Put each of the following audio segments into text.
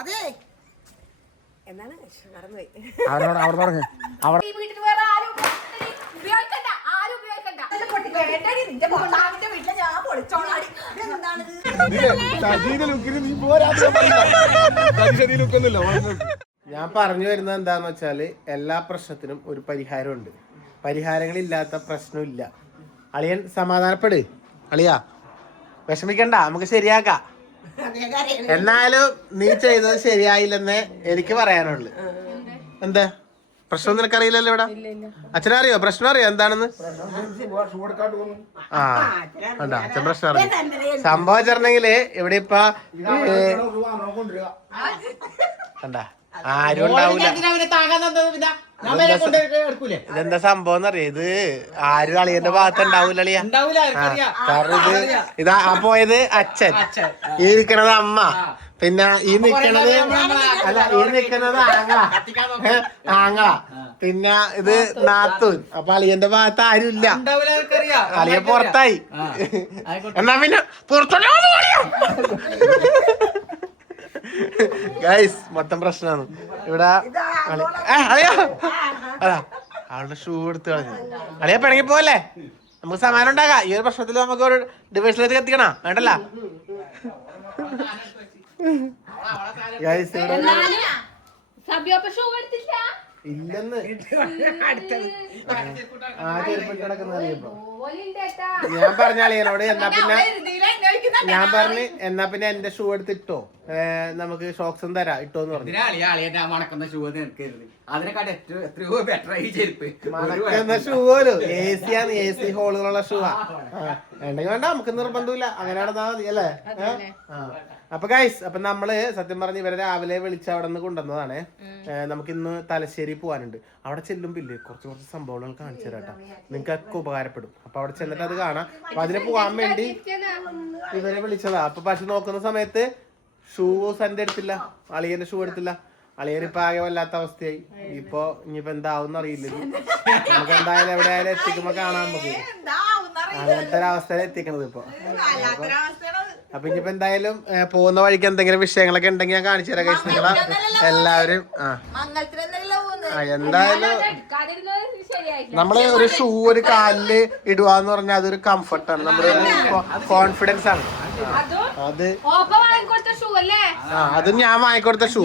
അതെ എന്താണ് മറന്നുപോയി. അവിടെ പറഞ്ഞു അവിടെ ഞാൻ പറഞ്ഞു വരുന്നത് എന്താന്ന് വെച്ചാല് എല്ലാ പ്രശ്നത്തിനും ഒരു പരിഹാരമുണ്ട്. പരിഹാരങ്ങളില്ലാത്ത പ്രശ്നമില്ല. അളിയൻ സമാധാനപ്പെട്. അളിയാ വിഷമിക്കണ്ട, നമുക്ക് ശരിയാക്കാം. എന്നാലും നീ ചെയ്തത് ശരിയായില്ലെന്നേ എനിക്ക് പറയാനുള്ളു. എന്താ പ്രശ്നം നിനക്കറിയില്ലല്ലോ ഇവിടെ? അച്ഛനറിയോ പ്രശ്നം? അറിയോ എന്താണെന്ന്? ആ കണ്ടാ അച്ഛൻ പ്രശ്നം അറിയാം. സംഭവം വെച്ചിട്ടുണ്ടെങ്കില് ഇവിടെ ഇപ്പൊ കണ്ടാ ആരും ഉണ്ടാവൂല. ഇതെന്താ സംഭവം എന്നറിയാം? ഇത് ആരും അളിയന്റെ ഭാഗത്ത് ഉണ്ടാവൂല അളിയ. കാരണം ഇതാ പോയത് അച്ഛൻ, ഈ നിക്കണത് അമ്മ, പിന്നെ ഈ നിക്കണത് ആങ്ങള, പിന്നെ ഇത് നാത്തൂൻ. അപ്പൊ അളിയന്റെ ഭാഗത്ത് ആരും ഇല്ല. അളിയ പുറത്തായി. എന്നാ പിന്നെ പുറത്തോട്ട് ഗൈസ് മൊത്തം പ്രശ്നമാണ് ഇവിടെ. അളിയാ അതാ ആളുടെ ഷൂ എടുത്ത് കളഞ്ഞു. അളിയ പിണങ്ങി പോവല്ലേ? നമുക്ക് സമാനം ഉണ്ടാകാം. ഈ ഒരു പ്രശ്നത്തിൽ നമുക്ക് ഒരു ഡിവൈസിലേക്ക് എത്തിക്കണ വേണ്ടല്ല. ഗൈസ് ഇല്ലെന്ന് ആ ചെരുപ്പ് കിടക്കുന്ന അറിയപ്പോ ഞാൻ പറഞ്ഞ അളിയനോട് എന്നാ പിന്നെ എന്റെ ഷൂ എടുത്തിട്ടോ, നമുക്ക് ഷോക്സും തരാം ഇട്ടോന്ന് പറഞ്ഞു. മണക്കുന്ന ഷൂല്ലോ AC ആണ്, AC ഹോളുകളുള്ള ഷൂ ആ. വേണ്ടെങ്കിൽ വേണ്ട, നമുക്ക് നിർബന്ധമില്ല. അങ്ങനെ നടന്നാ മതി അല്ലേ? അപ്പൊ ഗൈസ്, അപ്പൊ നമ്മള് സത്യം പറഞ്ഞ് ഇവരെ രാവിലെ വിളിച്ച് അവിടെ നിന്ന് കൊണ്ടുവന്നതാണ്. നമുക്ക് ഇന്ന് തലശ്ശേരി പോകാനുണ്ട്. അവിടെ ചെല്ലുമ്പില്ലേ കുറച്ച് സംഭവങ്ങൾ കാണിച്ചു തരാട്ടോ, നിങ്ങൾക്കൊക്കെ ഉപകാരപ്പെടും. അപ്പൊ അവിടെ ചെന്നിട്ട് അത് കാണാം. അപ്പൊ അതിന് പോകാൻ വേണ്ടി ഇവരെ വിളിച്ചതാ. അപ്പൊ പക്ഷെ നോക്കുന്ന സമയത്ത് ഷൂസ് എന്റെ എടുത്തില്ല, അളിയന്റെ ഷൂ എടുത്തില്ല. അളിയനിപ്പോ ആകെ വല്ലാത്ത അവസ്ഥയായി. ഇപ്പൊ ഇനിയിപ്പോ എന്താവും അറിയില്ല. നമുക്ക് എന്തായാലും എവിടെയായാലും എത്തിക്കുമ്പോ കാണാൻ നമുക്ക് അങ്ങനത്തെ ഒരു അവസ്ഥയിൽ എത്തിക്കണത് ഇപ്പൊ. അപ്പൊ ഇനിയിപ്പോ എന്തായാലും പോകുന്ന വഴിക്ക് എന്തെങ്കിലും വിഷയങ്ങളൊക്കെ ഉണ്ടെങ്കിൽ ഞാൻ കാണിച്ചു തരാം ഗൈസ്. നിങ്ങളെ എല്ലാവരും എന്തായാലും നമ്മള് ഒരു ഷൂ ഒരു കാലില് ഇടുവാന്ന് പറഞ്ഞാൽ അതൊരു കംഫർട്ടാണ്, നമ്മുടെ കോൺഫിഡൻസ് ആണ്. അത് ഞാൻ വാങ്ങിക്കൊടുത്ത ഷൂ.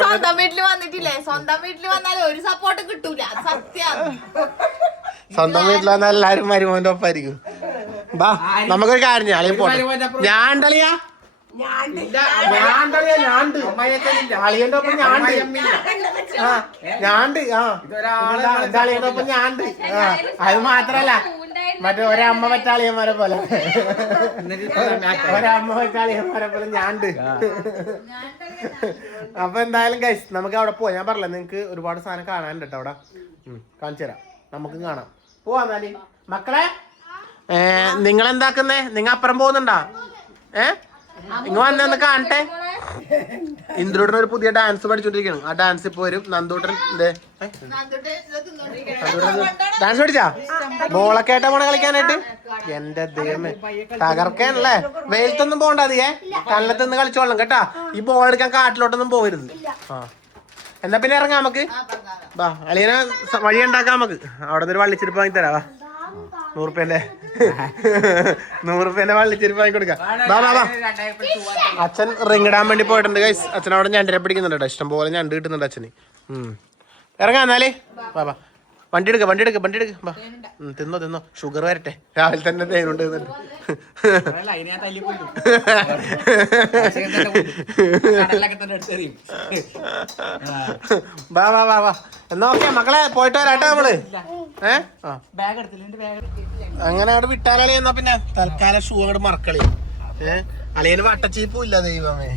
സ്വന്തം വീട്ടില് വന്നിട്ടില്ലേ? സ്വന്തം വീട്ടില് വന്നാലും ഒരു സപ്പോർട്ട് കിട്ടൂല. സത്യം. സ്വന്തം വീട്ടിൽ വന്നാൽ എല്ലാരും മരുമോന്റെ ഒപ്പായിരിക്കും. ബാ നമുക്കൊരു കാര്യം ചെയ്യാം. അളിയൻ പോട്ടെ. ഞാൻ അളിയന്റെ ഒപ്പം അളിയന്റെ ഒപ്പം ഞാണ്ട്. അത് മാത്രല്ല മറ്റേ ഒരമ്മ പറ്റാളിയന്മാരെ പോലെ, ഒരമ്മ പറ്റാളിയന്മാരെ പോലെ ഞാണ്ട്. അപ്പൊ എന്തായാലും ഗൈസ് നമുക്ക് അവിടെ പോവാം. ഞാൻ പറഞ്ഞില്ല നിങ്ങക്ക് ഒരുപാട് സാധനം കാണാനുണ്ട് കേട്ടോ അവിടെ. കാണിച്ചു തരാം, നമുക്ക് കാണാം. പോവാന്നാല് മക്കളെ. നിങ്ങൾ എന്താക്കുന്നേ? നിങ്ങ അപ്പുറം പോകുന്നുണ്ടാ? ഇങ്ങ വന്ന് കാണട്ടെ. ഇന്ദ്രൂട്ടൻ ഒരു പുതിയ ഡാൻസ് പഠിച്ചോണ്ടിരിക്കണം. ആ ഡാൻസ് ഇപ്പൊ വരും. നന്ദൂട്ടൻ ഡാൻസ് പഠിച്ചാ? ബോളൊക്കെ ആയിട്ടാ പോണ കളിക്കാനായിട്ട്? എന്റെ ദൈവമേ, തകർക്കാനല്ലേ? വെയിലത്തൊന്നും പോകണ്ട. അധികേ കല്ലത്തുനിന്ന് കളിച്ചോളണം കേട്ടാ. ഈ ബോൾ എടുക്കാൻ കാട്ടിലോട്ടൊന്നും പോകരുത്. ആ എന്നാ പിന്നെ ഇറങ്ങാം നമുക്ക്. ബാ അളിയനെ വഴി ഉണ്ടാക്കാം നമുക്ക്. അവിടെ നിന്ന് ഒരു വള്ളിച്ചെരുപ്പ് വാങ്ങി തരാ. 100 റുപ്യന്റെ വള്ളിച്ചെരുപ്പ് വാങ്ങി കൊടുക്കാം. ബാ ബാ ബാ. അച്ഛൻ റിങ് ഇടാൻ വേണ്ടി പോയിട്ടുണ്ട് ഗൈസ്. അച്ഛൻ അവിടെ ഞണ്ടിനെ പിടിക്കുന്നുണ്ട് കേട്ടോ. ഇഷ്ടം പോലെ ഞണ്ട് കിട്ടുന്നുണ്ട് അച്ഛന്. ഇറങ്ങാം എന്നാലേ. ബാ ബാ വണ്ടി എടുക്ക. ബാ തിന്നോ. ഷുഗർ വരട്ടെ. രാവിലെ തന്നെ തേനുണ്ട്. ബാ എന്നാ ഓക്കെ മക്കളെ, പോയിട്ട് വരാട്ടോ നമ്മള്. അങ്ങനെ അവിടെ വിട്ടാലളി. എന്നാ പിന്നെ തൽക്കാലം ഷൂ അങ്ങോട്ട് മറക്കളി. അളിയന് വട്ടച്ചീപ്പും ഇല്ല. ദൈവമേ,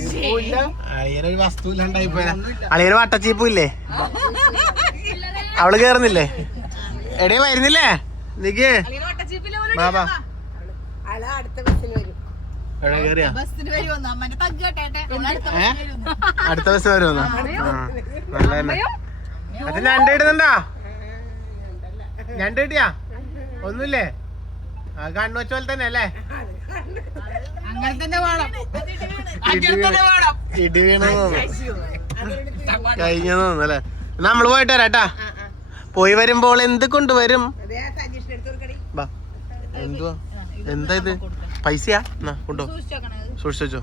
ചീപ്പുമില്ല. അളിയനൊരു വസ്തു ഇല്ലാണ്ടായി പോയാ. അളിയന് വട്ടച്ചീപ്പും ഇല്ലേ? അവള് കേറുന്നില്ലേ? എടേ വരുന്നില്ലേ? നിക്ക് ബാബാ. അടുത്ത ബസ് വരുമെന്നോ? നല്ല തന്നെ. അത് ഞണ്ട് ഇടുന്നുണ്ടാ? ഞണ്ട് കിട്ടിയാ? ഒന്നുമില്ലേ? ആ കണ്ണു വെച്ച പോലെ തന്നെ അല്ലേ? ഇടി വീണ കഴിഞ്ഞു തോന്നുന്നല്ലേ. നമ്മള് പോയിട്ട് വരാട്ടാ. പോയി വരുമ്പോൾ എന്ത് കൊണ്ടുവരും? എന്തുവാ എന്താ ഇത്? പൈസയാ? എന്നാ കൊണ്ടോ, സൂക്ഷിച്ചോ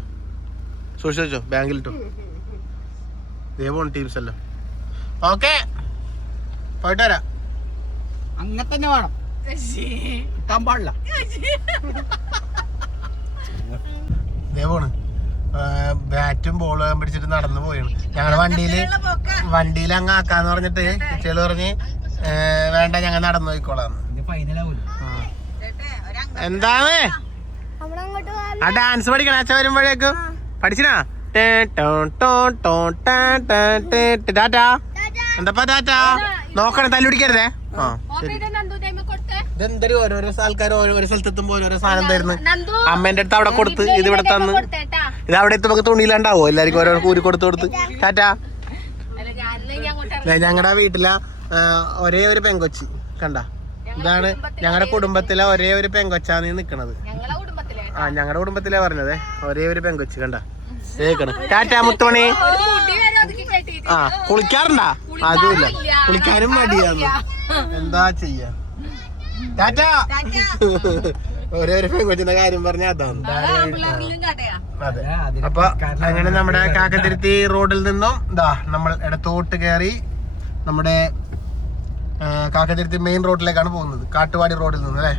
സൂക്ഷിച്ചോ, ബാങ്കിലിട്ടോ. ഇതേ പോണ ടീംസ് അല്ലോ. ഓക്കെ പോയിട്ട് വരാം. അങ്ങനെ തന്നെ വേണം, കിട്ടാൻ പാടില്ല. ഇതേ പോണ് ബാറ്റും ബോളും പിടിച്ചിട്ട് നടന്നു പോയാണ്. ഞങ്ങളുടെ വണ്ടിയിൽ അങ്ങ് ആക്കാന്ന് പറഞ്ഞിട്ട് കുട്ടികള് പറഞ്ഞ് വേണ്ട ഞങ്ങൾ നടന്നു പോയിക്കോളാം. എന്താണ് ആ ഡാൻസ് പഠിക്കണ അച്ഛൻ വരുമ്പോഴേക്കും പഠിച്ചിനാ? എന്താ ടാറ്റാ നോക്കണം, തല്ലു പിടിക്കരുതേ. ആ ശരി. ഇതെന്തൊരു ഓരോരോ ആൾക്കാർ ഓരോരോ സ്ഥലത്തെത്തുമ്പോ ഓരോരോ സാധനം തരുന്നു. അമ്മേന്റെ അടുത്ത് അവിടെ കൊടുത്ത് ഇത് ഇവിടെ തന്ന്, ഇത് അവിടെ എത്തുമ്പോ തുണിയിലുണ്ടാവോ എല്ലാവർക്കും ഓരോ കൂരി കൊടുത്ത് ടാറ്റാ. ഞങ്ങളുടെ വീട്ടിലെ ഒരേ ഒരു പെങ്കൊച്ചി കണ്ട, ഇതാണ് ഞങ്ങളുടെ കുടുംബത്തിലെ ഒരേ ഒരു പെങ്കൊച്ചാണ് നിക്കണത്. ആ ഞങ്ങളുടെ കുടുംബത്തിലെ പറഞ്ഞതേ, ഒരേ ഒരു പെങ്കൊച്ചി കണ്ട കേക്കണ. ടാറ്റാ മുത്തോണി. ആ കുളിക്കാറുണ്ടാ? അതുമില്ല, കുളിക്കാനും മടിയാന്ന്. എന്താ ചെയ്യാ? ടാറ്റാ. ഒരേ ഒരു പെങ്കൊച്ചിന്റെ കാര്യം പറഞ്ഞ അതാണ്. അതെ. അപ്പൊ അങ്ങനെ നമ്മുടെ കാക്കത്തിരുത്തി റോഡിൽ നിന്നും ഇതാ നമ്മൾ ഇടത്തോട്ട് കയറി നമ്മുടെ കാക്കത്തിരുത്തി മെയിൻ റോഡിലേക്കാണ് പോകുന്നത്, കാട്ടുവാടി റോഡിൽ നിന്ന് അല്ലേ.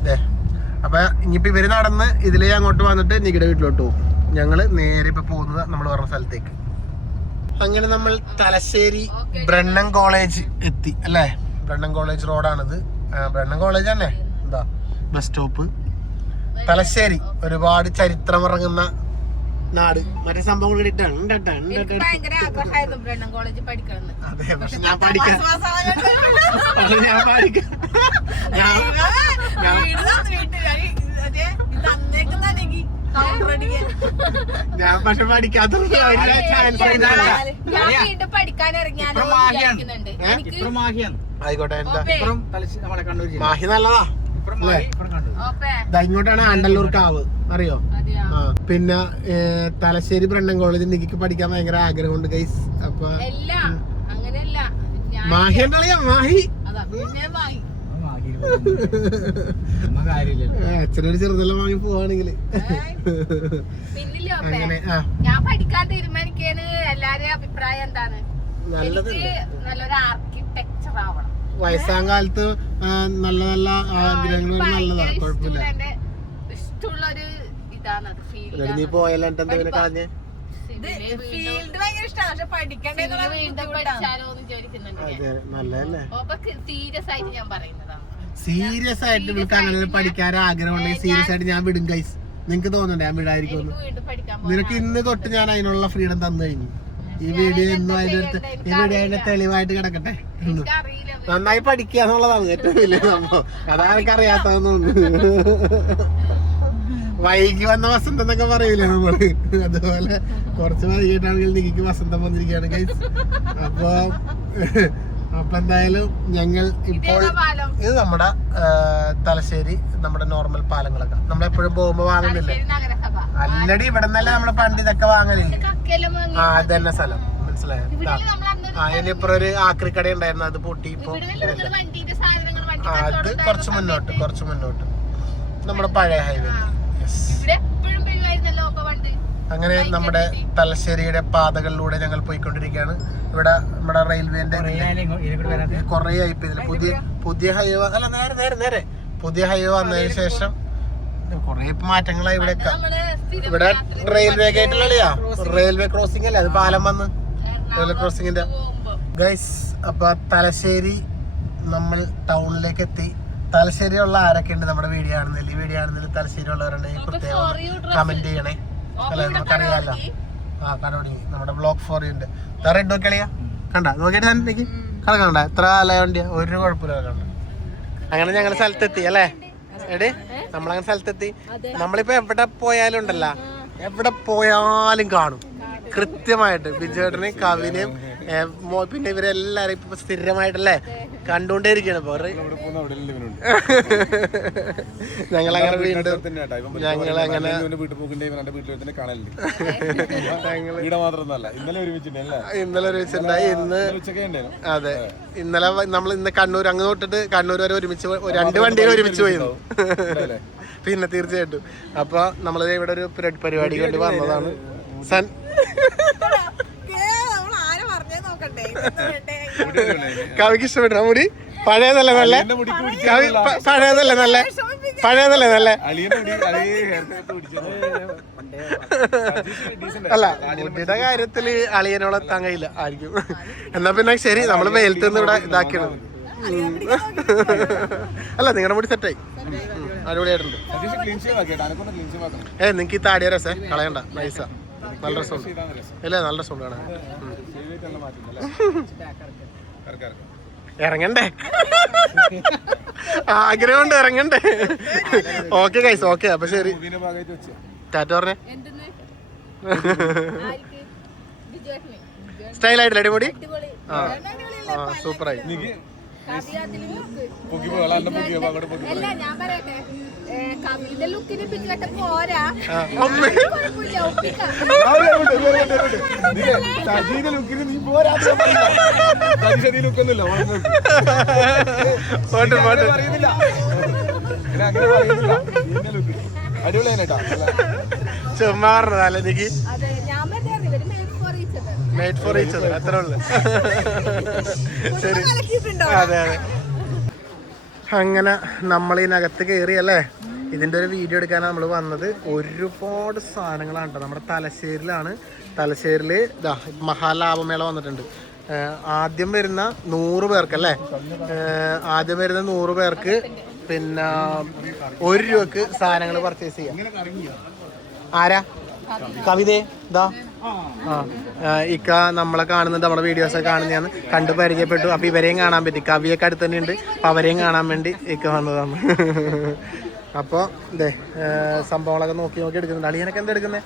ഇതേ അപ്പൊ ഇനിയിപ്പോ ഇവര് നടന്ന് ഇതിലേ അങ്ങോട്ട് വന്നിട്ട് നികിടെ വീട്ടിലോട്ട് പോകും. ഞങ്ങള് നേരെ ഇപ്പൊ പോകുന്നത് നമ്മൾ പറഞ്ഞ സ്ഥലത്തേക്ക്. അങ്ങനെ നമ്മൾ തലശ്ശേരി ബ്രണ്ണൻ കോളേജ് എത്തി അല്ലേ. ബ്രണ്ണൻ കോളേജ് റോഡാണിത്. ബ്രണ്ണൻ കോളേജ് തന്നെ എന്താ ബസ് സ്റ്റോപ്പ്. തലശ്ശേരി ഒരുപാട് ചരിത്രം ഇറങ്ങുന്ന നാട്. മറ്റേ സംഭവം കിട്ടാണ്. അതെ, പക്ഷെ ഞാൻ പഠിക്കാൻ ഞാൻ പക്ഷെ പഠിക്കാത്ത ആയിക്കോട്ടെ. മാഹി നല്ലതാ. ഇങ്ങോട്ടാണ് ആണ്ടല്ലൂർ കാവ്, അറിയോ? ആ പിന്നെ തലശ്ശേരി ബ്രണ്ണൻ കോളേജ് നിക്ക് പഠിക്കാൻ ഭയങ്കര ആഗ്രഹമുണ്ട് ഗൈസ്. അപ്പൊ മാഹി ഉണ്ടല്ലോ, മാഹി അച്ഛനൊരു ചെറുതെല്ലാം വാങ്ങി പോവാണെങ്കില് അങ്ങനെ. ഞാൻ പഠിക്കാൻ തീരുമാനിക്കാന് എല്ലാരും അഭിപ്രായം എന്താണ്? നല്ലൊരു ആർക്കിടെക്ചർ ആവണം. വയസ്സാം കാലത്ത് നല്ല നല്ല ആഗ്രഹങ്ങൾ നല്ലതാണ്, കുഴപ്പമില്ല. ഇഷ്ടമുള്ളൊരു ഇതാണ് അത്. നീ പോയാലും കളഞ്ഞേ ഫീൽഡ് ഭയങ്കര ഇഷ്ടമാണ്, പക്ഷെ നല്ലതല്ലേ. സീരിയസ് ആയിട്ട് ഞാൻ പറയുന്നതാണ്. സീരിയസ് ആയിട്ട് നിങ്ങൾക്ക് അങ്ങനെ പഠിക്കാൻ ആഗ്രഹമുണ്ടെങ്കിൽ സീരിയസ് ആയിട്ട് ഞാൻ വിടും ഗൈസ്. നിങ്ങക്ക് തോന്നുന്നുണ്ട് ഞാൻ വിടായിരിക്കും? നിനക്ക് ഇന്ന് തൊട്ട് ഞാൻ അതിനുള്ള ഫ്രീഡം തന്നു കഴിഞ്ഞു. ഈ വീഡിയോ എന്നും അതിന്റെ തെളിവായിട്ട് കിടക്കട്ടെ. നന്നായി പഠിക്കുക എന്നുള്ളതാണ് ഏറ്റവും വലിയ സംഭവം. അതാർക്ക് അറിയാത്തതെന്ന് തോന്നുന്നു. വൈകി വന്ന വസന്തം എന്നൊക്കെ പറയൂലേ നമ്മള്, അതുപോലെ കുറച്ച് വൈകിട്ടാണെങ്കിൽ നിക്ക് വസന്തം വന്നിരിക്കുകയാണ് ഗൈസ്. അപ്പൊ എന്തായാലും ഞങ്ങൾ ഇപ്പോൾ ഇത് നമ്മുടെ തലശ്ശേരി നമ്മുടെ നോർമൽ പാലങ്ങളൊക്കെ നമ്മളെപ്പോഴും പോകുമ്പോ വാങ്ങുന്നില്ലേ? അല്ലടി ഇവിടെ നിന്നല്ലേ നമ്മള് പണ്ട് ഇതൊക്കെ വാങ്ങലില്ലേ? ആ അതന്നെ സ്ഥലം, മനസ്സിലായോ? ആ ഇനിയിപ്പോ ഒരു ആക്രിക്കട ഉണ്ടായിരുന്നു, അത് പൊട്ടി. ഇപ്പൊ അത് കുറച്ച് മുന്നോട്ട് നമ്മുടെ പഴയ ഹൈവേ. അങ്ങനെ നമ്മുടെ തലശ്ശേരിയുടെ പാതകളിലൂടെ ഞങ്ങൾ പോയിക്കൊണ്ടിരിക്കുകയാണ്. ഇവിടെ നമ്മുടെ റെയിൽവേന്റെ കൊറേ ആയി പുതിയ ഹൈവേ അല്ല, നേരെ പുതിയ ഹൈവേ വന്നതിന് ശേഷം കൊറേ മാറ്റങ്ങളായി. ഇവിടെ റെയിൽവേ ഗേറ്റിലല്ലയാ, റെയിൽവേ ക്രോസിംഗ് അല്ലേ, അത് പാലം വന്ന് റെയിൽവേ ക്രോസിംഗിന്റെ ഗൈസ്. അപ്പൊ തലശ്ശേരി നമ്മൾ ടൗണിലേക്ക് എത്തി. തലശ്ശേരി ഉള്ള ആരൊക്കെ ഉണ്ട് നമ്മുടെ വീഡിയോ ആണെന്നില്ല, ഈ വീഡിയോ ആണെന്നില്ല തലശ്ശേരി ഉള്ളവരുണ്ടെങ്കിൽ പ്രത്യേകം കമന്റ് ചെയ്യണേ. അല്ലെ നമുക്കറിയാമല്ലോ. ആ കടപടി നമ്മുടെ ബ്ലോക്ക് 4 ഉണ്ട്. റെഡ് നോക്കിയാ കണ്ട, നോക്കിയിട്ട് എനിക്ക് കണക്കണ്ട എത്ര അല്ല വണ്ടിയാ, ഒരു കുഴപ്പമില്ല കണ്ട. അങ്ങനെ ഞങ്ങൾ സ്ഥലത്തെത്തി അല്ലേ എടേ, നമ്മളങ്ങനെ സ്ഥലത്തെത്തി. നമ്മളിപ്പോ എവിടെ പോയാലും ഉണ്ടല്ലോ, എവിടെ പോയാലും കാണും കൃത്യമായിട്ട് ബിജുവേട്ടനെയും കവിനെയും പിന്നെ ഇവരെല്ലാരും ഇപ്പൊ സ്ഥിരമായിട്ടല്ലേ കണ്ടുകൊണ്ടേയിരിക്കാണ് ഇപ്പൊ ഞങ്ങളങ്ങനെ വീണ്ടും ഞങ്ങളങ്ങനെ ഇന്നലെ ഒരുമിച്ചിട്ടുണ്ടായി. ഇന്ന് അതെ ഇന്നലെ ഇന്ന് കണ്ണൂർ അങ്ങ് തൊട്ടിട്ട് കണ്ണൂർ വരെ ഒരുമിച്ച് 2 വണ്ടിയിൽ ഒരുമിച്ച് പോയിരുന്നു. പിന്നെ തീർച്ചയായിട്ടും അപ്പൊ നമ്മള് ഇവിടെ ഒരു പരിപാടി കൊണ്ട് വന്നതാണ്. കവിക്ക് ഇഷ്ടപ്പെട്ട മുടി പഴയതല്ലേ നല്ല പഴയതല്ലേ നല്ല പഴയതല്ലേ നല്ല അല്ല മുടിയുടെ കാര്യത്തില് അളിയനോളം എത്താൻ കഴിയില്ല ആയിരിക്കും. എന്നാ പിന്നെ ശരി നമ്മള് വെയിലത്ത് നിന്ന് ഇവിടെ ഇതാക്കിയത്. അല്ല നിങ്ങളുടെ മുടി സെറ്റായി അടിപൊളിയായിട്ടുണ്ട്. നിങ്ങക്ക് ഈ താടിയ രസേ കളയണ്ട നൈസാ നല്ല രസമുണ്ട് അല്ലേ നല്ല രസമുണ്ട് കാണാൻ. ഇറങ്ങണ്ടേ ആഗ്രഹമുണ്ട് ഇറങ്ങണ്ടേ. ഓക്കെ ഗൈസ് ഓക്കെ അപ്പൊ ശരി ടാറ്റ പറഞ്ഞേ. സ്റ്റൈലായിട്ടില്ല അടിപൊളി ആ സൂപ്പറായി. ചുമ്മാ പറഞ്ഞതല്ലേ എനിക്ക് മെയ്ഡ് ഫോർ ഈച്ച് അതർ അത്രേ ഉള്ളു. ശരി അതെ അതെ. അങ്ങനെ നമ്മളിതിനകത്ത് കയറി അല്ലേ. ഇതിൻ്റെ ഒരു വീഡിയോ എടുക്കാനാണ് നമ്മൾ വന്നത്. ഒരുപാട് സാധനങ്ങളാണ് കേട്ടോ. നമ്മുടെ തലശ്ശേരിയിലാണ്. തലശ്ശേരിൽ ഇതാ മഹാലാഭമേള വന്നിട്ടുണ്ട്. ആദ്യം വരുന്ന 100 പേർക്ക് അല്ലേ ആദ്യം വരുന്ന 100 പേർക്ക് പിന്നെ 1 രൂപക്ക് സാധനങ്ങൾ പർച്ചേസ് ചെയ്യാം. ആരാ കവിതേ ഇതാ ഇക്ക നമ്മളെ കാണുന്നുണ്ട്, നമ്മുടെ വീഡിയോസൊക്കെ കാണുന്നതാണ്. കണ്ട് പരിചയപ്പെട്ടു. അപ്പൊ ഇവരെയും കാണാൻ പറ്റി. കവിയൊക്കെ അടുത്ത് തന്നെ ഉണ്ട്. അപ്പൊ അവരെയും കാണാൻ വേണ്ടി ഇക്ക വന്നതാണ്. അപ്പൊ ഇതേ സംഭവങ്ങളൊക്കെ നോക്കി എടുക്കുന്നുണ്ട്. അളിയനൊക്കെ എന്താ എടുക്കുന്നേ?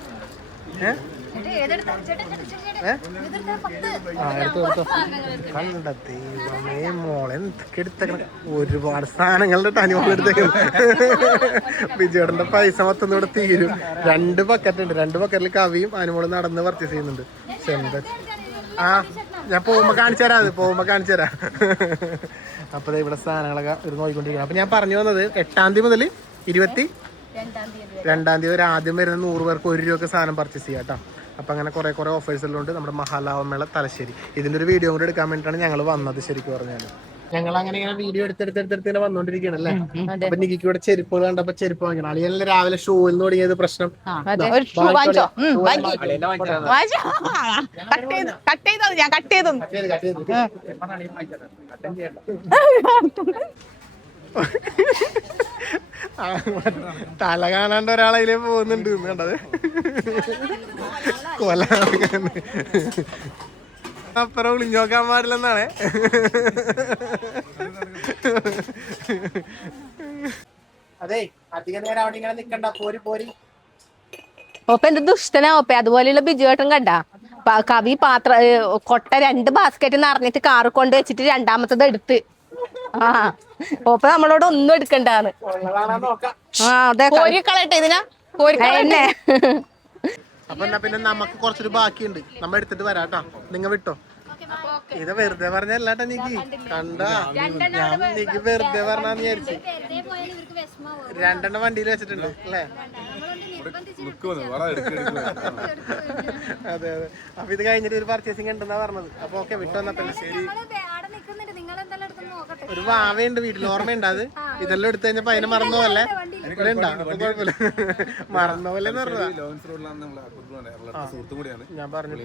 കണ്ടെത്തി മോളെ എന്തൊക്കെ എടുത്തേക്കണ. ഒരുപാട് സാധനങ്ങളുടെ ടനിമോൾ എടുത്തേക്കണം. വിജയേട്ടന്റെ പൈസ മൊത്തം ഇവിടെ തീരും. 2 ബക്കറ്റ് ഉണ്ട്. 2 ബക്കറ്റിൽ കവിയും അനുമോളും നടന്ന് പർച്ചേസ് ചെയ്യുന്നുണ്ട്. ആ ഞാൻ പോകുമ്പോ കാണിച്ചു തരാം. അത് പോകുമ്പോ കാണിച്ചു തരാം. അപ്പൊ ഇവിടെ സാധനങ്ങളൊക്കെ ഒരു നോക്കിക്കൊണ്ടിരിക്കണം. അപ്പൊ ഞാൻ പറഞ്ഞു വന്നത് 8-ാം തീയതി മുതൽ 22-ാം തീയതി വരെ ആദ്യം വരുന്ന 100 പേർക്ക് 1 രൂപക്ക് സാധനം പർച്ചേസ് ചെയ്യാം കേട്ടോ. അപ്പം അങ്ങനെ കുറേ ഓഫേഴ്സ് എല്ലാം ഉണ്ട്. നമ്മുടെ മഹാലാഭമേള തലശ്ശേരി. ഇതിൻ്റെ ഒരു വീഡിയോ കൂടെ എടുക്കാൻ വേണ്ടിയിട്ടാണ് ഞങ്ങൾ വന്നത്. ശരിക്കും പറഞ്ഞാൽ ഞങ്ങൾ അങ്ങനെ ഇങ്ങനെ വീഡിയോ എടുത്തെടുത്ത് വന്നോണ്ടിരിക്കുകയാണ് അല്ലേ. അപ്പൊ നിക്ക് ഇവിടെ ചെരുപ്പുകൾ കണ്ടപ്പോ ചെരുപ്പ് വാങ്ങിക്കണം. അളിയല്ല രാവിലെ ഷൂവിൽ നിന്ന് തുടങ്ങിയത് പ്രശ്നം. തല കാണാണ്ട് ഒരാളതിലേ പോകുന്നുണ്ട് കണ്ടത്. കൊല അപ്പുറം ഒളിഞ്ഞു നോക്കാൻ പാടില്ലെന്നാണ്. അതെ അധികം നേരം അവിടെ ഇങ്ങനെ നിക്കണ്ട. പോരി ഒപ്പ എന്ത് ദുഷ്ടനാ ഒപ്പ. അതുപോലെയുള്ള ബിജുവേട്ടൻ കണ്ട കവി കൊട്ട 2 ബാസ്ക്കറ്റ് നിറഞ്ഞിട്ട് കാറ് കൊണ്ട് വെച്ചിട്ട് 2ാമത്തത് എടുത്ത്. ആ ഒപ്പ നമ്മളോട് ഒന്നും എടുക്കണ്ടാന്ന്. ആ അതെ കളയട്ടെ ഇതിനാ എന്നെ. അപ്പൊ എന്നാ പിന്നെ നമുക്ക് കുറച്ചൊരു ബാക്കിയുണ്ട്. നമ്മ എടുത്തിട്ട് വരാട്ടാ. നിങ്ങ വിട്ടോ. ഇത് വെറുതെ പറഞ്ഞല്ലാട്ടാ നീക്ക് കണ്ടാ. ഞാൻ നീക്ക് വെറുതെ പറഞ്ഞാന്ന് വിചാരിച്ചു. 2 വണ്ടിയിൽ വെച്ചിട്ടുണ്ട് അല്ലേ. അതെ അതെ. അപ്പൊ ഇത് കഴിഞ്ഞിട്ട് ഒരു പർച്ചേസിംഗ് ഉണ്ടെന്നാ പറഞ്ഞത്. അപ്പൊ ഓക്കെ വിട്ടോ. എന്നാ പിന്നെ ശരി. ഒരു വാവയുണ്ട് വീട്ടിൽ. ഓർമ്മയുണ്ട് അത്. ഇതെല്ലാം എടുത്തു കഴിഞ്ഞപ്പോ അതിനെ മറന്നോല്ലേ. ഇവിടെ ഉണ്ടാ. അപ്പൊ കുഴപ്പമില്ല. മറന്നോലെന്ന് പറഞ്ഞതാ. ഞാൻ പറഞ്ഞു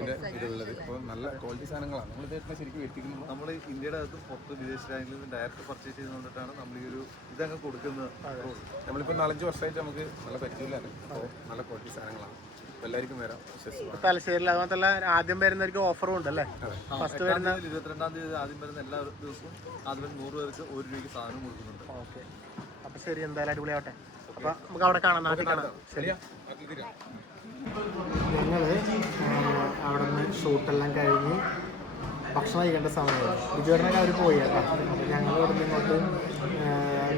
നല്ല ക്വാളിറ്റി സാധനങ്ങളാണ് നമ്മൾ ശരിക്കും എത്തിക്കുന്നത്. നമ്മൾ ഇന്ത്യയുടെ അകത്തും പുറത്ത് വിദേശ രാജ്യങ്ങളിൽ ഡയറക്റ്റ് പർച്ചേസ് ചെയ്തുകൊണ്ടിട്ടാണ് നമ്മൾ ഈ ഒരു ഇതങ്ങ് കൊടുക്കുന്നത്. നമ്മളിപ്പോൾ 4-5 വർഷമായിട്ട് നമുക്ക് നല്ല പരിചയമില്ലാണ്. നല്ല ക്വാളിറ്റി സാധനങ്ങളാണ്. എല്ലാവർക്കും വരാം. തലശ്ശേരിയിൽ അത് മാത്രമല്ല ആദ്യം വരുന്നവർക്ക് ഓഫറും ഉണ്ടല്ലേ. ഫസ്റ്റ് വരുന്ന 22-ാം തീയതി ആദ്യം വരുന്ന എല്ലാ ദിവസവും ആദ്യം 100 പേർക്ക് 1 രൂപയ്ക്ക് സാധനം കൊടുക്കുന്നുണ്ട്. ഓക്കെ അപ്പൊ ശരി എന്തായാലും അടിപൊളിയാവട്ടെ. അപ്പൊ നമുക്ക് അവിടെ കാണാം. നാട്ടിൽ കാണാം. ശരി. ഞങ്ങള് അവിടെ നിന്ന് ഷൂട്ടെല്ലാം കഴിഞ്ഞ് ഭക്ഷണം കഴിക്കേണ്ട സമയമായി. ബിജുവേട്ടനൊക്കെ അവർ പോയി കേട്ടോ. അപ്പോൾ ഞങ്ങൾ ഇവിടെ ഇങ്ങോട്ട്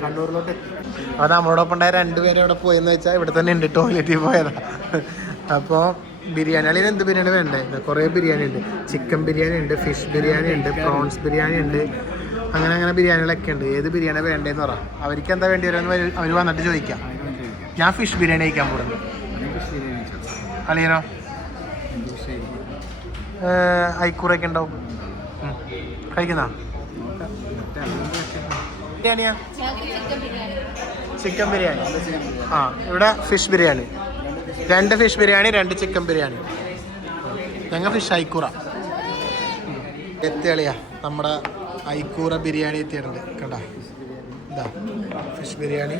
കണ്ണൂരിലോട്ട് എത്തി. അപ്പോൾ നമ്മളോടൊപ്പം ഉണ്ടായ രണ്ടുപേരും ഇവിടെ പോയെന്ന് വെച്ചാൽ ഇവിടെ തന്നെ ഉണ്ട്, ടോയ്ലറ്റിൽ പോയതാണ്. അപ്പോൾ ബിരിയാണി അല്ലെങ്കിൽ എന്ത് ബിരിയാണി വേണ്ടേ? കുറേ ബിരിയാണി ഉണ്ട്. ചിക്കൻ ബിരിയാണി ഉണ്ട്, ഫിഷ് ബിരിയാണി ഉണ്ട്, പ്രോൺസ് ബിരിയാണി ഉണ്ട്, അങ്ങനെ ബിരിയാണികളൊക്കെ ഉണ്ട്. ഏത് ബിരിയാണി വേണ്ടതെന്ന് പറ. അവർക്ക് എന്താ വേണ്ടി വരുമെന്ന് അവർ വന്നിട്ട് ചോദിക്കാം. ഞാൻ ഫിഷ് ബിരിയാണി കഴിക്കാൻ പോകുന്നു. അളിയനോ? ഐക്കൂറൊക്കെ ഉണ്ടാവും. കഴിക്കുന്ന ബിരിയാണിയാ? ചിക്കൻ ബിരിയാണി. ആ, ഇവിടെ fish biryani, 2 fish biryani, 2 chicken biryani. ഞങ്ങൾ ഫിഷ് ഐക്കൂറ എത്തിയളിയാ. നമ്മുടെ ഐക്കൂറ ബിരിയാണി എത്തിയിട്ടുണ്ട്. കണ്ട, ഇതാ ഫിഷ് ബിരിയാണി,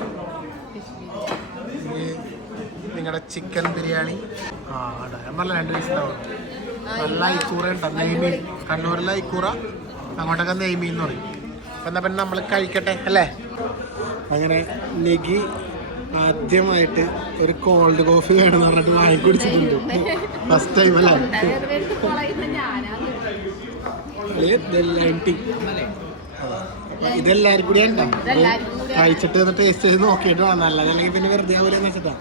നിങ്ങളുടെ ചിക്കൻ ബിരിയാണി. ആ അടാ, ഞാൻ പറഞ്ഞ 2 പീസ് ഉണ്ടാവും. നല്ല ഐക്കൂറ ഉണ്ടോ? നെയ്മീൻ. കണ്ണൂരിലെ ഐക്കൂറ, അങ്ങോട്ടൊക്കെ നെയ്മീൻ എന്ന് പറയും. അപ്പം എന്നാൽ പിന്നെ നമ്മൾ കഴിക്കട്ടെ അല്ലേ? അങ്ങനെ നെഗി ആദ്യമായിട്ട് ഒരു കോൾഡ് കോഫി വേണമെന്ന് പറഞ്ഞിട്ട് വാങ്ങിക്കുടിച്ചിട്ടുണ്ട്. ഫസ്റ്റ് ടൈം അല്ലേ? ഇതെല്ലാരും കൂടി ഉണ്ടോ? കഴിച്ചിട്ട് ടേസ്റ്റ് ചെയ്ത് നോക്കിയിട്ട് വേണം. അല്ലെങ്കിൽ പിന്നെ വെറുതെ ആവില്ല എന്ന് വെച്ചിട്ടാ.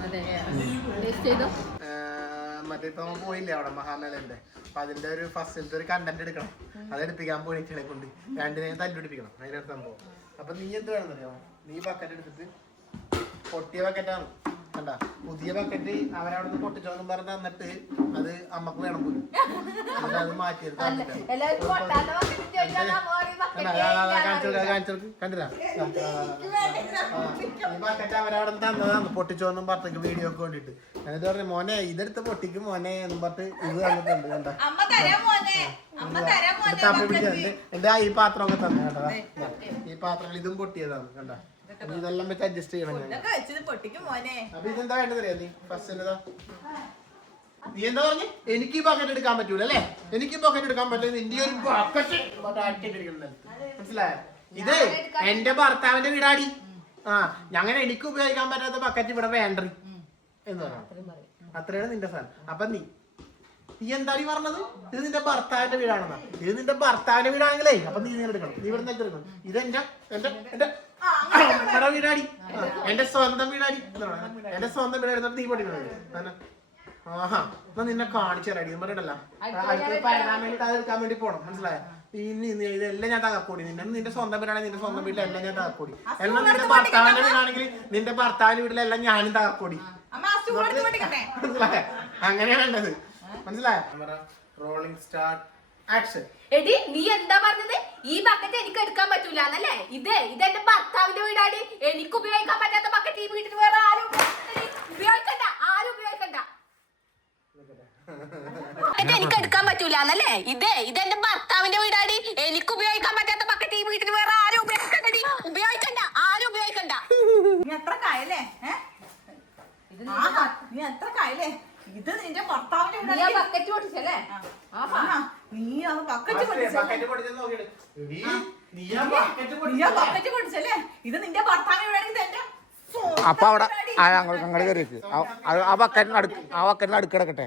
മറ്റേ ഇപ്പൊ പോയില്ലേ അവിടെ മഹാമേളന്റെ, അപ്പൊ അതിന്റെ ഒരു ഫസ്റ്റിലത്തെ ഒരു കണ്ടന്റ് എടുക്കണം. അതെടുപ്പിക്കാൻ പോയിട്ടിനെ കൊണ്ട് രണ്ടിനെയും തല്ലുപിടിപ്പിക്കണം. അതിനൊരു സംഭവം. അപ്പൊ നീ എന്ത് വേണമെന്നറിയോ? നീ ബക്കറ്റ് എടുത്തിട്ട്, പൊട്ടിയ ബക്കറ്റാണ് കണ്ട, പുതിയ ബക്കറ്റ് അവരവിടെ നിന്ന് പൊട്ടിച്ചോന്നും പറഞ്ഞ് തന്നിട്ട് അത് അമ്മക്ക് വേണം പോലും. എന്നിട്ട് അത് മാറ്റിയത് കണ്ടില്ല? ഈ ബക്കറ്റ് അവരവിടെ നിന്ന് തന്നതാണ് പൊട്ടിച്ചോന്നും പറഞ്ഞിട്ട് വീഡിയോ ഒക്കെ വേണ്ടിട്ട്. എന്നിട്ട് പറഞ്ഞു മോനെ ഇതെടുത്ത് പൊട്ടിക്കും മോനെ എന്നും പറഞ്ഞിട്ട് ഇത് തന്നിട്ടുണ്ട്. കണ്ട, തപ്പി പിടിച്ചിട്ടുണ്ട്. എന്റെ ഈ പാത്രമൊക്കെ തന്നെ കേട്ടോ. ഈ പാത്രങ്ങൾ ഇതും പൊട്ടിയതാണ്. കണ്ട, ഇതെല്ലാം വെച്ച് അഡ്ജസ്റ്റ് ചെയ്യണം. അപ്പൊ ഇതെന്താ വേണ്ടത് അറിയാം? നീ ഫസ്റ്റ് നീ എന്താ പറഞ്ഞു? എനിക്ക് ഈ ബക്കറ്റ് എടുക്കാൻ പറ്റൂല അല്ലേ? എനിക്ക് ബക്കറ്റ് എടുക്കാൻ പറ്റില്ല. നിന്റെ ഒരു ബക്കറ്റ് മനസ്സിലായോ? ഇത് എന്റെ ഭർത്താവിന്റെ വീടാടി. ആ, അങ്ങനെ എനിക്ക് ഉപയോഗിക്കാൻ പറ്റാത്ത ബക്കറ്റ് ഇവിടെ വേണ്ടറി എന്ന് പറയാം. അത്രയാണ് നിന്റെ സാധനം. അപ്പൊ നീ എന്താ പറഞ്ഞത്? ഇത് നിന്റെ ഭർത്താവിന്റെ വീടാണെന്നാ. ഇത് നിന്റെ ഭർത്താവിന്റെ വീടാണെങ്കിലേ അപ്പൊ നീ എടുക്കണം. നീ ഇവിടെ നിന്ന് എടുക്കണം. ഇത് എന്റെ നമ്മുടെ വീടാടി, എന്റെ സ്വന്തം വീടാടി. എന്റെ സ്വന്തം വീട് എടുത്തിട്ട് നീ പഠിക്കണം. ആഹാ, എന്നാ നിന്നെ കാണിച്ചു തരാടി. ഇത് പറയണ്ടല്ലോ, എടുക്കാൻ വേണ്ടി പോണം. മനസ്സിലായോ? ഇനി ഇതെല്ലാം ഞാൻ തകർക്കൂടി. നിന്റെ സ്വന്തം വീടാണെങ്കിൽ നിന്റെ സ്വന്തം വീട്ടിലെല്ലാം ഞാൻ തകർക്കൂടി. എല്ലാം നിന്റെ ഭർത്താവിന്റെ വീടാണെങ്കിൽ നിന്റെ ഭർത്താവിന്റെ വീട്ടിലെല്ലാം ഞാനും തകർക്കൂടി. മനസ്സിലായോ? അങ്ങനെയാണ് വേണ്ടത്. മനസ്സിലായോ? Rolling start action. എടി നീ എന്താ പറഞ്ഞത്? ഈ ബക്കറ്റ് എനിക്ക് എടുക്കാൻ പറ്റൂല എന്നല്ലേ? ഇതെന്റെ ഭർത്താവിന്റെ വീടാടി. എനിക്ക് ഉപയോഗിക്കാൻ പറ്റാത്ത ബക്കറ്റ് ഈ വീട്ടിൽ വേറെ ആരും ഉപയോഗിക്കണ്ട. എനിക്ക് എടുക്കാൻ പറ്റൂല എന്നല്ലേ? ഇതെന്റെ ഭർത്താവിന്റെ വീടാടി. എനിക്ക് ഉപയോഗിക്കാൻ പറ്റാത്ത ബക്കറ്റ് ഈ വീട്ടിൽ വേറെ ആരും ഉപയോഗിക്കണ്ട. ആരും ഉപയോഗിക്കണ്ട. നീ എത്ര കായല്ലേ? നീ എത്ര കായല്ലേ? ഇത് നിന്റെ ഭർത്താവിന്റെ ബക്കറ്റ് പൊട്ടിച്ചല്ലേ? നീ ആ ബക്കറ്റ് പൊട്ടിച്ചല്ലേ? ഇത് നിന്റെ ഭർത്താവിന്റെ വീടാണെങ്കിൽ അപ്പൊ അവിടെ അങ്ങോട്ട് കയറിയേക്ക്. ആ ബക്കറ്റിന് അടുക്കിടക്കട്ടെ.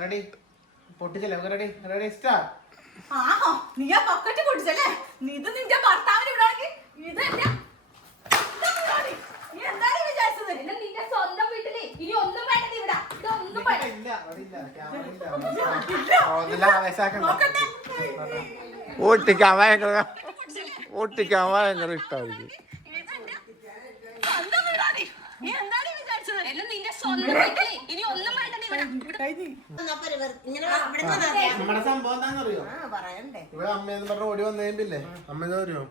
റെഡി? പൊട്ടിച്ചല്ലേ? റെഡി? Ready start. ആഹോ, നീ ആ ബക്കറ്റ് പൊട്ടിച്ചല്ലേ? ഇത് നിന്റെ ഭർത്താവിന്റെ വീടാണെങ്കിൽ ഇത് എന്റെ നീ എന്താണ് വിചാരിച്ചത്? നിന്റെ സ്വന്തം വീട്ടില് ഇനി ഒന്നും വേണ്ട. ഇവിടെ ഇതൊന്നും ഓട്ടിക്കാൻ ഭയങ്കര ഇഷ്ടമായിരിക്കും. നമ്മുടെ സംഭവം എന്താണെന്നറിയോ? ഇവിടെ അമ്മയെന്ന് പറഞ്ഞ ഓടി വന്നേമ്പില്ലേ, അമ്മ അറിയോ?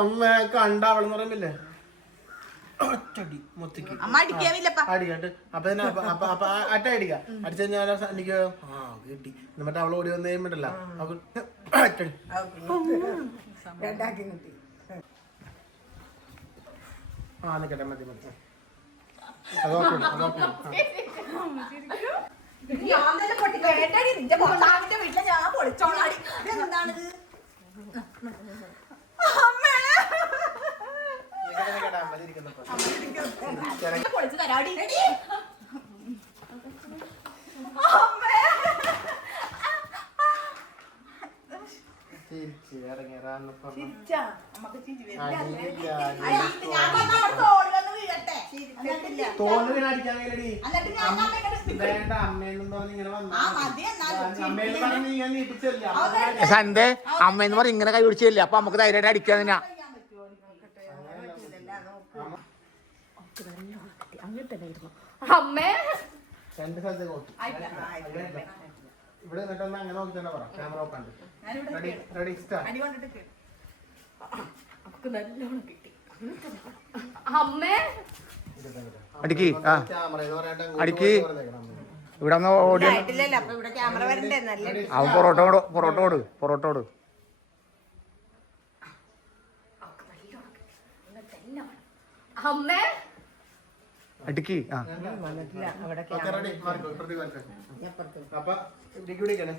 അമ്മ കണ്ട അവളെന്ന് പറയുമ്പില്ലേ ഒറ്റടി മൊത്തക്ക് അടിക്കണ്ട്. അപ്പൊ അറ്റ അടിക്ക അടിച്ചു കഴിഞ്ഞാൽ എനിക്ക് കിട്ടി. എന്നിട്ട് അവള് ഓടി വന്നു കഴിയുമ്പോണ്ടല്ലോ അവൾ നിക്കട്ടെ മതി മതി. അതോക്കെ നിന്റെ ഭർത്താവിന്റെ വീട്ടിലെ ഞാൻ പൊളിച്ചോളാടി. എന്താണിത്? ചിരിച്ച് ഇറങ്ങിയതാന്നപ്പം ചിരിച്ചാ? അമ്മക്ക് ചിരി വരില്ല. അടിയില്ല, എന്നിട്ട് ഞാൻ വന്ന് അവിടെ തോളിലൊന്ന് വീഴട്ടെ. തോല് വീണ് അടിക്കാൻ കഴിയടി. എന്നിട്ട് ഞാൻ അമ്മേനോട് വേണ്ട അമ്മയെന്നും പറഞ്ഞ് ഇങ്ങനെ വന്നു ആ മതി എന്നാലും അമ്മയെന്ന് പറഞ്ഞ് നീ ഇങ്ങനെ നീട്ടിച്ചല്ലേ സന്ധ്യ അമ്മയെന്ന് പറഞ്ഞ് ഇങ്ങനെ കൈ പിടിച്ചില്ല അപ്പൊ നമുക്ക് ധൈര്യമായിട്ട് അടിക്കാൻ തന്നെയാ. അമ്മേ രണ്ട് സ്ഥലത്തേക്ക് നോക്കി ഇവിടെ നിന്നിട്ടൊന്ന് അങ്ങനെ നോക്കി തന്നെ പറ ക്യാമറ നോക്കാണ്ട് റെഡി റെഡി സ്റ്റാർട്ട് അടി കൊണ്ടിട്ട് കേട്ടു. അമ്മേ അടിക്ക് ആ ക്യാമറ എന്ന് പറയാണ്ട് അടിക്ക്. ഇവിടെ ഒന്ന് ഓടി ആയിട്ടില്ലല്ലോ അപ്പൊ ഇവിടെ ക്യാമറ വരണ്ടേ നല്ല അവൻ പൊറോട്ട ഓട് അമ്മേ അടിക്ക് ആ അവിടെ ഓക്കെ റെഡി മാറിക്കോ ഇപ്പുറത്തേക്ക് വരട്ടെ അപ്പൊ ഇവിടേക്ക് വിളിക്കണേ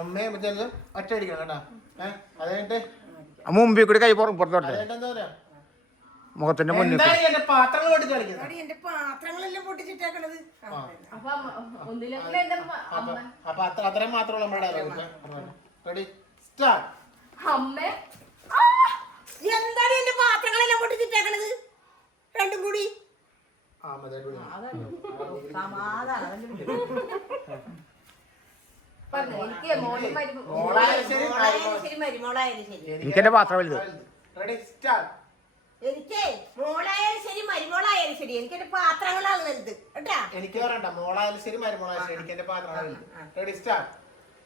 അമ്മയെ മറ്റേ ഒറ്റ അടിക്കണം കേട്ടാ അത് കഴിഞ്ഞിട്ട് മുമ്പിൽ കൂടി കൈ പുറത്തോട്ടെ അത് കഴിഞ്ഞിട്ട് എന്താ പറയാ മുഖത്തിന്റെ മുന്നിൽ എന്തായി എന്റെ പാത്രങ്ങൾ പൊട്ടിച്ച് കളിക്കുന്നത് എന്റെ പാത്രങ്ങളെല്ലാം പൊട്ടിച്ചിട്ടേക്കണത് അപ്പൊ ഒന്നിലൊക്കെ എന്റെ അപ്പൊ അത്രയും മാത്രമുള്ള നമ്മുടെ റെഡി സ്റ്റാർട്ട് അമ്മേ എന്താണ് എന്റെ പാത്രങ്ങളെല്ലാം പൊട്ടിച്ചിട്ടേക്കണത് രണ്ടും കൂടി ആ മതി അടിപൊളി. എനിക്ക് മോനും മരുമോ മോളായാലും ശരി, മോളായാലും ശരി മരുമോളായാലും ശരി എനിക്ക് എന്റെ പാത്രം വലുത്. റെഡി സ്റ്റാർട്ട് എനിക്ക് മോളായാലും ശരി മരുമോളായാലും ശരി എനിക്ക് എന്റെ പാത്രങ്ങളാണ് വലുത് കേട്ടാ എനിക്ക് പറയണ്ട മോളായാലും ശരി മരുമോളായാലും ശരി എനിക്ക് എന്റെ പാത്രമാണ് റെഡി സ്റ്റാർട്ട്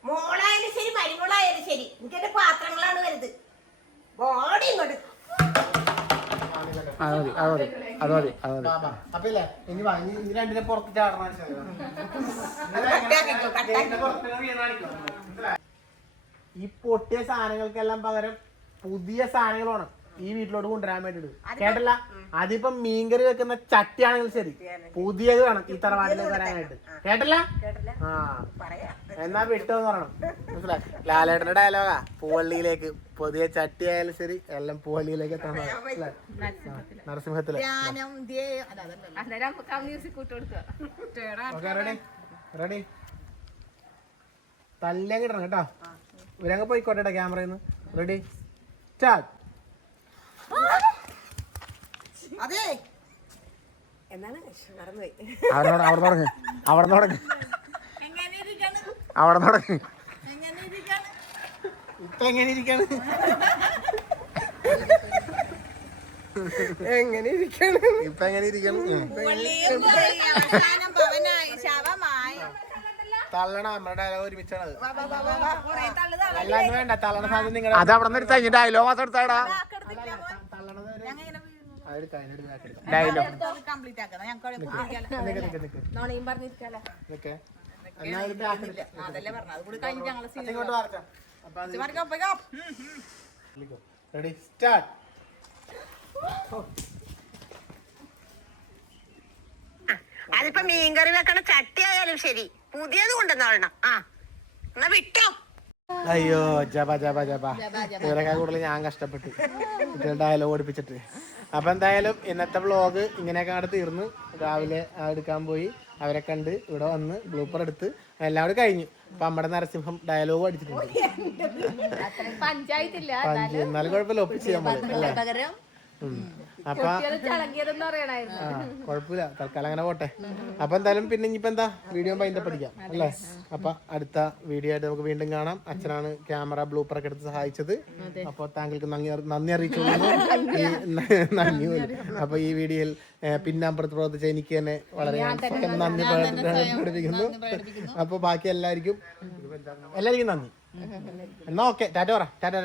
മോളായാലും ശരി മരുമോളായാലും ശരി എനിക്ക് എന്റെ പാത്രങ്ങളാണ് വലുത് ബോഡി ഇങ്ങോട്ട് അത് മതി അപ്പൊ ഇല്ലേ ഇനി വാ ഇനി രണ്ടിനെ പുറത്ത് ചാടണം ഈ പൊട്ടിയ സാധനങ്ങൾക്കെല്ലാം പകരം പുതിയ സാധനങ്ങൾ വേണം ഈ വീട്ടിലോട്ട് കൊണ്ടുവരാൻ വേണ്ടിട്ട് കേട്ടല്ല അതിപ്പം മീൻകറി വെക്കുന്ന ചട്ടിയാണെങ്കിലും ശരി പുതിയത് വേണം ഈ തറവാട്ടിലേക്ക് വരാനായിട്ട് കേട്ടല്ല ആ എന്നാ വിട്ടോന്ന് പറയണം മനസ്സിലായി ലാലേട്ടന്റെ ഡയലോഗാ പൂവള്ളിയിലേക്ക് പുതിയ ചട്ടി ആയാലും ശരി എല്ലാം പൂവള്ളിയിലേക്ക് എത്താൻ നരസിംഹത്തില് അന്നേരം നമുക്ക് ആ മ്യൂസിക് കൂട്ട് കൊടുക്കുക ഓക്കെ റെഡി റെഡി തല്ലിയാൻ കിട്ടണം കേട്ടോ ഇവരങ്ങ് പോയിക്കോട്ടെ ക്യാമറയിൽ നിന്ന് റെഡി സ്റ്റാർട്ട് അതെ എന്താണ് മറന്നുപോയി അവിടെ തുടങ്ങ് ഇപ്പൊ എങ്ങനെ ഇരിക്കാണ് എങ്ങനെ ഇരിക്കാണ് ഇപ്പൊ എങ്ങനെ ഇരിക്കണം തള്ളണ നമ്മുടെ ഡയലോഗ് ഒരുമിച്ചാണ് അല്ലാണ്ട് വേണ്ട തള്ളണ സാധനം നിങ്ങളുടെ അത് അവിടെ നിന്ന് എടുത്ത ഡയലോഗ് മാത്രം എടുത്താടാ. ഡയലോഗ് കംപ്ലീറ്റ് ആക്കാം നോണയും പറഞ്ഞിരിക്കാലോ അതല്ലേ പറഞ്ഞു അത് കൂടി കഴിഞ്ഞ് ഞങ്ങള് ഇങ്ങോട്ട് മാറച്ചാ റെഡി സ്റ്റാർട്ട് അതിപ്പോ മീൻകറി വെക്കണ ചട്ടി ആയാലും ശരി പുതിയത് കൊണ്ടുവന്നോളണം ആ എന്നാ വിട്ടോ അയ്യോ ജപ ജപ ജപ ഇവരൊക്കെ കൂടുതൽ ഞാൻ കഷ്ടപ്പെട്ടു ഡയലോഗ് ഓടിപ്പിച്ചിട്ട് അപ്പൊ എന്തായാലും ഇന്നത്തെ വ്ളോഗ് ഇങ്ങനെയൊക്കെ അങ്ങോട്ട് തീർന്നു രാവിലെ എടുക്കാൻ പോയി അവരെ കണ്ട് ഇവിടെ വന്ന് ബ്ലൂപ്പർ എടുത്ത് എല്ലാം കൂടി കഴിഞ്ഞു അപ്പൊ നമ്മുടെ നരസിംഹം ഡയലോഗ് അടിച്ചിട്ടുണ്ട് പഞ്ചായത്തില്ല എന്നാലും കുഴപ്പമില്ല ഒപ്പിച്ച് നമ്മള് അല്ലേ അപ്പൊ ചളങ്ങിയതെന്ന് പറയണായിരുന്നു ആ കുഴപ്പമില്ല തൽക്കാലം അങ്ങനെ പോട്ടെ അപ്പൊ എന്തായാലും പിന്നെ ഇനിയിപ്പോ എന്താ വീഡിയോ പൈൻ്റെ പഠിക്കാം അല്ലേ അപ്പൊ അടുത്ത വീഡിയോ ആയിട്ട് നമുക്ക് വീണ്ടും കാണാം അച്ഛനാണ് ക്യാമറ ബ്ലൂപ്പറൊക്കെ എടുത്ത് സഹായിച്ചത് അപ്പൊ താങ്കൾക്ക് നന്ദി അറിയിച്ചോളൂ നന്ദി അപ്പൊ ഈ വീഡിയോയിൽ പിന്നാമ്പുറത്ത് പ്രവർത്തിച്ച എനിക്ക് തന്നെ വളരെ നന്ദി പ്രകടിപ്പിക്കുന്നു അപ്പൊ ബാക്കി എല്ലാവർക്കും നന്ദി എന്നാ ഓക്കെ ടാറ്റ പറ ടാറ്റ